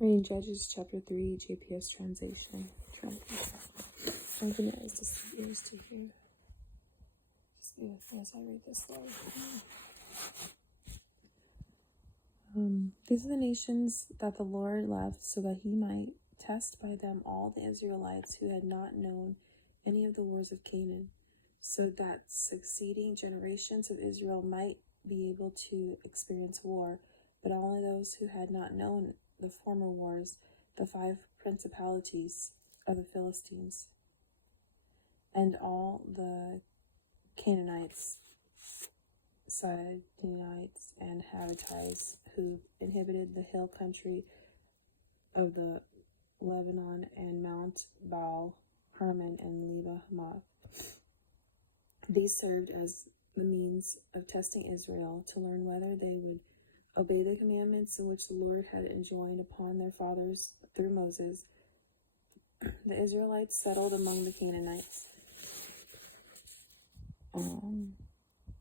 Reading Judges chapter 3, JPS translation. Open your eyes to see, ears to hear. Just be with me as I read this, Lord. These are the nations that the Lord left so that he might test by them all the Israelites who had not known any of the wars of Canaan, so that succeeding generations of Israel might be able to experience war, but only those who had not known the former wars, the 5 principalities of the Philistines, and all the Canaanites, Sidonites, and Hittites who inhabited the hill country of the Lebanon and Mount Baal, Hermon, and Leba Hamath. These served as the means of testing Israel to learn whether they would obey the commandments which the Lord had enjoined upon their fathers through Moses. The Israelites settled among the Canaanites,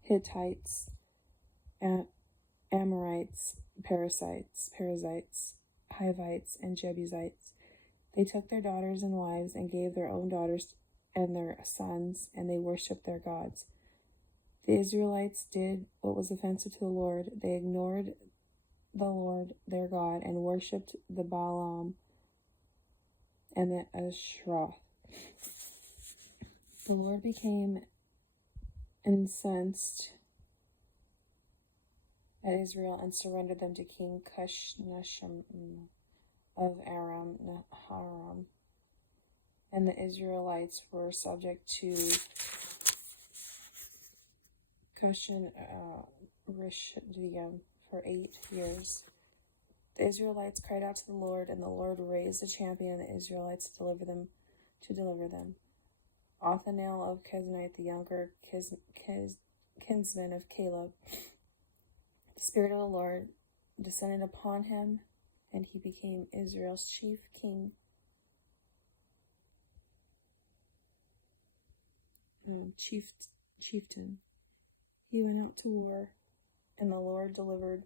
Hittites, Amorites, Perizzites, Hivites, and Jebusites. They took their daughters and wives and gave their own daughters and their sons, and they worshipped their gods. The Israelites did what was offensive to the Lord. They ignored the Lord their God and worshipped the Balaam and the Ashtaroth. The Lord became incensed at Israel and surrendered them to King Cushnusham of Aram Naharaim, and the Israelites were subject to Cushan-Rishathaim for 8 years. The Israelites cried out to the Lord, and the Lord raised a champion of the Israelites to deliver them. Othniel of Kenite, the younger kinsman of Caleb. The Spirit of the Lord descended upon him, and he became Israel's chieftain. He went out to war, and the Lord delivered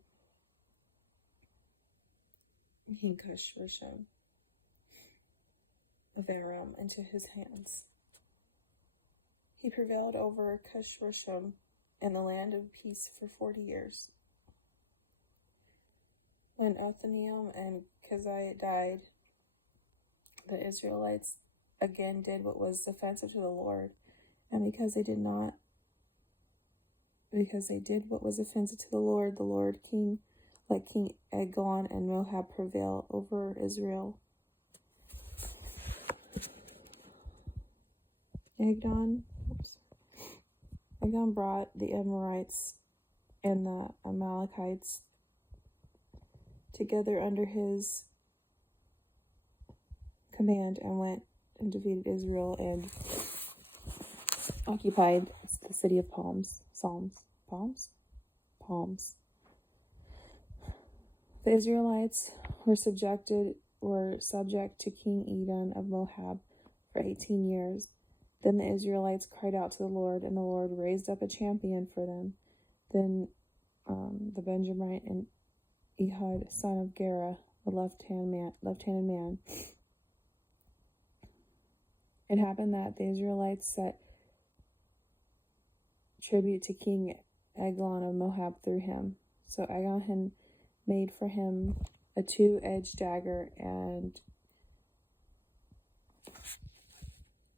King Cushnusham of Aram into his hands. He prevailed over Cushnusham in the land of peace for 40 years. When Othniel and Kezai died, the Israelites again did what was offensive to the Lord, and because they did what was offensive to the Lord, King Eglon and Moab prevailed over Israel. Eglon brought the Amorites and the Amalekites together under his command and went and defeated Israel and occupied the city of Palms. The Israelites were subject to King Edom of Moab for 18 years. Then the Israelites cried out to the Lord, and the Lord raised up a champion for them. Then the Benjamite and Ehud, son of Gera, the left-handed man. It happened that the Israelites set tribute to King Eglon of Moab through him. So Eglon had made for him a 2-edged dagger and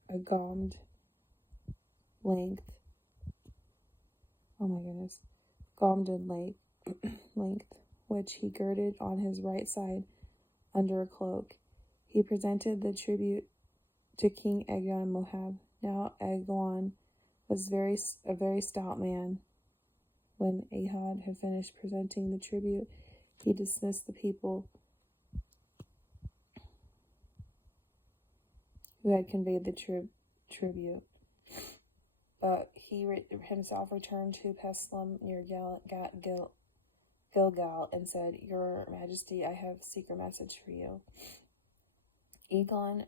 a gommed length, which he girded on his right side under a cloak. He presented the tribute to King Eglon of Moab. Now Eglon was a very stout man. When Ehud had finished presenting the tribute, he dismissed the people who had conveyed the tribute. But he himself returned to Peslam near Gilgal and said, "Your Majesty, I have a secret message for you." Eglon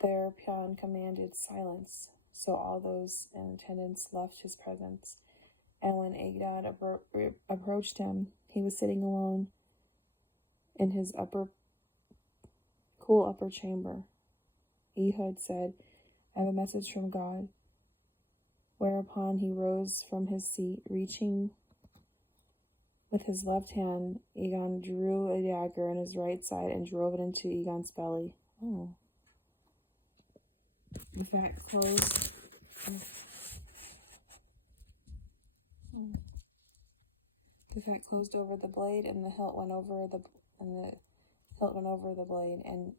thereupon commanded silence, so all those in attendance left his presence. And when Eglon approached him, he was sitting alone in his upper cool upper chamber. Ehud said, I have a message from God. Whereupon he rose from his seat, reaching with his left hand. Egon drew a dagger in his right side and drove it into Egon's belly. Oh. The fat closed. The fat closed over the blade, and the hilt went over the blade, and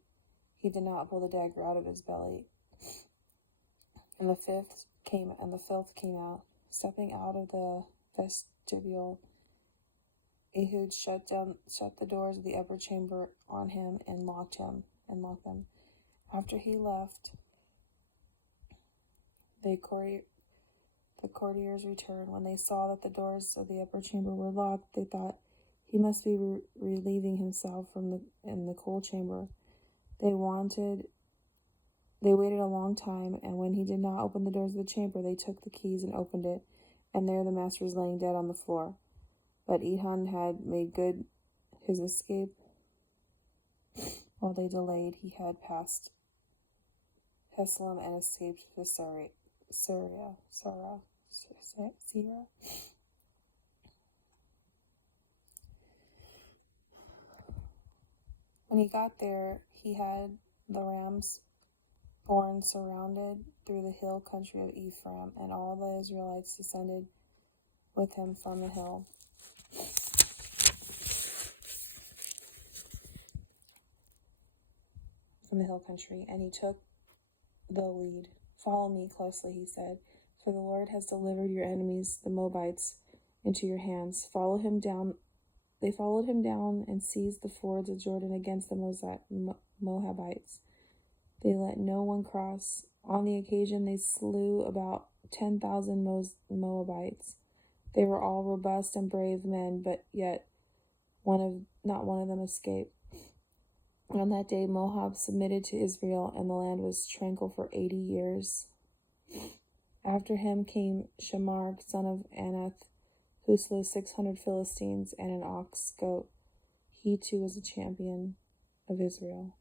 he did not pull the dagger out of his belly. And the filth came out. Stepping out of the vestibule, Ehud shut the doors of the upper chamber on him and locked them. After he left, the courtiers returned. When they saw that the doors of the upper chamber were locked, they thought he must be relieving himself in the cool chamber. They waited a long time, and when he did not open the doors of the chamber, they took the keys and opened it, and there the master was laying dead on the floor. But Ehud had made good his escape. While they delayed, he had passed Heslem and escaped to Syria. When he got there, he had the rams born surrounded through the hill country of Ephraim, and all the Israelites descended with him from the hill. Country, and he took the lead. Follow me closely, he said, for the Lord has delivered your enemies, the Moabites, into your hands. Follow him down. They followed him down and seized the fords of Jordan against the Moabites. They let no one cross. On the occasion, they slew about 10,000 Moabites. They were all robust and brave men, but yet not one of them escaped. On that day, Moab submitted to Israel, and the land was tranquil for 80 years. After him came Shamar, son of Anath, who slew 600 Philistines and an ox goat. He too was a champion of Israel.